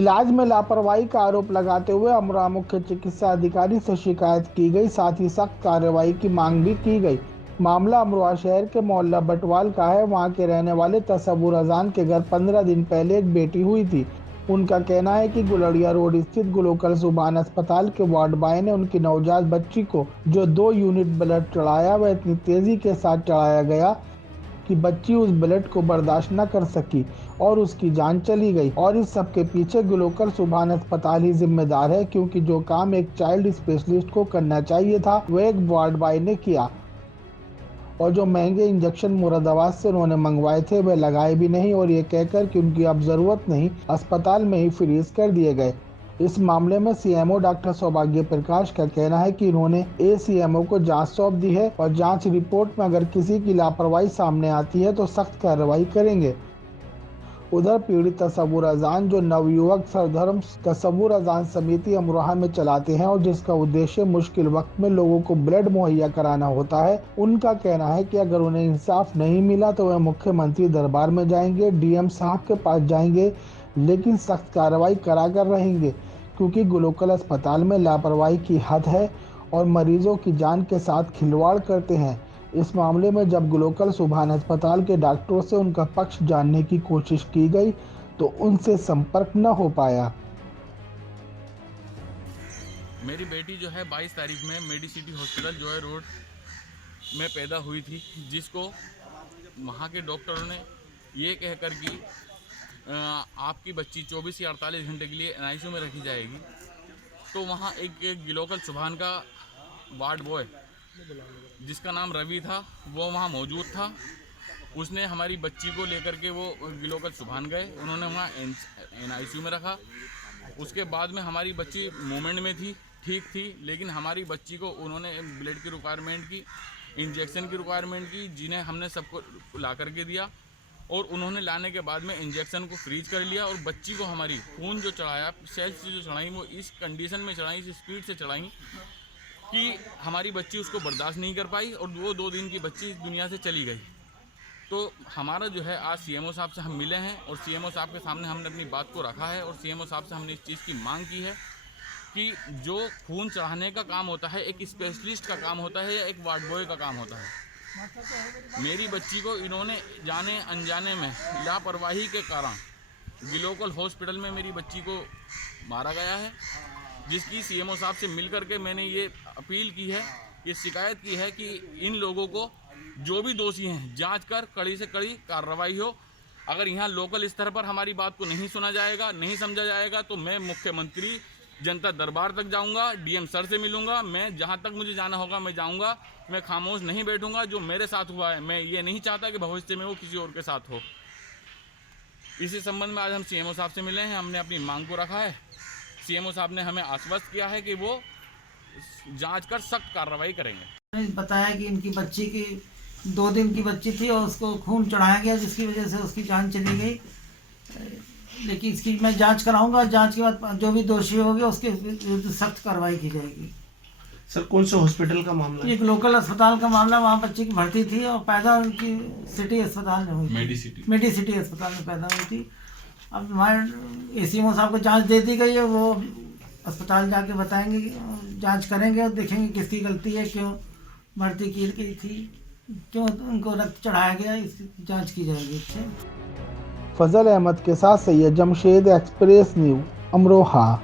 इलाज में लापरवाही का आरोप लगाते हुए अमरोहा मुख्य चिकित्सा अधिकारी से शिकायत की गई, साथ ही सख्त कार्रवाई की मांग भी की गई। मामला अमरोहा शहर के मोहल्ला बटवाल का है। वहां के रहने वाले तसव्वुर अजान के घर 15 दिन पहले एक बेटी हुई थी। उनका कहना है कि गुलड़िया रोड स्थित ग्लोकल सुभान अस्पताल के वार्ड बॉय ने उनकी नवजात बच्ची को जो 2 यूनिट ब्लड चढ़ाया, वह इतनी तेजी के साथ चढ़ाया गया कि बच्ची उस ब्लड को बर्दाश्त न कर सकी और उसकी जान चली गई। और इस सब के पीछे ग्लोकल सुभान अस्पताल ही जिम्मेदार है, क्योंकि जो काम एक चाइल्ड स्पेशलिस्ट को करना चाहिए था वह एक वार्ड बॉय ने किया। और जो महंगे इंजेक्शन मुरादाबाद से उन्होंने मंगवाए थे वह लगाए भी नहीं, और ये कहकर कि उनकी अब जरूरत नहीं, अस्पताल में ही फ्रीज कर दिए गए। इस मामले में सीएमओ डॉक्टर सौभाग्य प्रकाश का कहना है कि उन्होंने एसीएमओ को जांच सौंप दी है और जांच रिपोर्ट में अगर किसी की लापरवाही सामने आती है तो सख्त कार्रवाई करेंगे। उधर पीड़ित तसव्वुर अजान, जो नवयुवक सरधर्म तसव्वुर अजान समिति अमरोहा में चलाते हैं और जिसका उद्देश्य मुश्किल वक्त में लोगों को ब्लड मुहैया कराना होता है, उनका कहना है कि अगर उन्हें इंसाफ नहीं मिला तो वह मुख्यमंत्री दरबार में जाएंगे, डीएम साहब के पास जाएंगे, लेकिन सख्त कार्रवाई कराकर रहेंगे, क्योंकि ग्लोकल अस्पताल में लापरवाही की हद है और मरीजों की जान के साथ खिलवाड़ करते हैं। इस मामले में जब ग्लोकल सुभान अस्पताल के डॉक्टरों से उनका पक्ष जानने की कोशिश की गई तो उनसे संपर्क न हो पाया। मेरी बेटी जो है 22 तारीख में मेडिसिटी हॉस्पिटल जो है रोड में पैदा हुई थी, जिसको वहाँ के डॉक्टरों ने ये कहकर कि आपकी बच्ची 24 या 48 घंटे के लिए एनआईसीयू में रखी जाएगी। तो वहाँ एक ग्लोकल सुभान का वार्ड बॉय जिसका नाम रवि था वो वहाँ मौजूद था। उसने हमारी बच्ची को लेकर के वो ग्लोकल सुभान गए, उन्होंने वहाँ एनआईसीयू में रखा। उसके बाद में हमारी बच्ची मूवमेंट में थी, ठीक थी, लेकिन हमारी बच्ची को उन्होंने ब्लड की रिक्वायरमेंट की, इंजेक्शन की रिक्वायरमेंट की, जिन्हें हमने सबको ला करके दिया और उन्होंने लाने के बाद में इंजेक्शन को फ्रीज कर लिया और बच्ची को हमारी खून जो चढ़ाया, सेल्स जो चढ़ाई वो इस कंडीशन में चढ़ाई, इस स्पीड से चढ़ाई कि हमारी बच्ची उसको बर्दाश्त नहीं कर पाई और वो 2 दिन की बच्ची इस दुनिया से चली गई। तो हमारा जो है आज सीएमओ साहब से हम मिले हैं और सीएमओ साहब के सामने हमने अपनी बात को रखा है और सीएमओ साहब से हमने इस चीज़ की मांग की है कि जो खून चढ़ाने का काम होता है एक स्पेशलिस्ट का काम होता है या एक वार्ड बॉय का काम होता है। मेरी बच्ची को इन्होंने जाने अनजाने में लापरवाही के कारण ग्लोकल हॉस्पिटल में मेरी बच्ची को मारा गया है, जिसकी सीएमओ साहब से मिल करके मैंने ये अपील की है, ये शिकायत की है कि इन लोगों को जो भी दोषी हैं जांच कर कड़ी से कड़ी कार्रवाई हो। अगर यहाँ लोकल स्तर पर हमारी बात को नहीं सुना जाएगा, नहीं समझा जाएगा तो मैं मुख्यमंत्री जनता दरबार तक जाऊंगा, डीएम सर से मिलूंगा, मैं जहाँ तक मुझे जाना होगा मैं जाऊंगा। मैं खामोश नहीं बैठूंगा। जो मेरे साथ हुआ है मैं ये नहीं चाहता कि भविष्य में वो किसी और के साथ हो। इसी संबंध में आज हम सीएमओ साहब से मिले हैं, हमने अपनी मांग को रखा है। सीएमओ साहब ने हमें आश्वस्त किया है कि वो जांच कर सख्त कार्रवाई करेंगे। बताया कि इनकी बच्ची की 2 दिन की बच्ची थी और उसको खून चढ़ाया गया, जिसकी वजह से उसकी जान चली गई। लेकिन इसकी मैं जांच कराऊंगा, जांच के बाद जो भी दोषी होंगे उसके विरुद्ध सख्त कार्रवाई की जाएगी। सर कौन से हॉस्पिटल का मामला है? एक लोकल अस्पताल का मामला, वहाँ बच्ची की भर्ती थी और पैदा उनकी सिटी अस्पताल में हुई थी, मेडिसिटी अस्पताल में पैदा हुई थी। अब हमारे एसीएमओ साहब को जांच दे दी गई है, वो अस्पताल जाके बताएंगे, जांच करेंगे और देखेंगे किसकी गलती है, क्यों भर्ती की गई थी, क्यों उनको रक्त चढ़ाया गया, इसकी जांच की जाएगी। इससे फजल अहमद के साथ सैयद जमशेद, एक्सप्रेस न्यूज़, अमरोहा।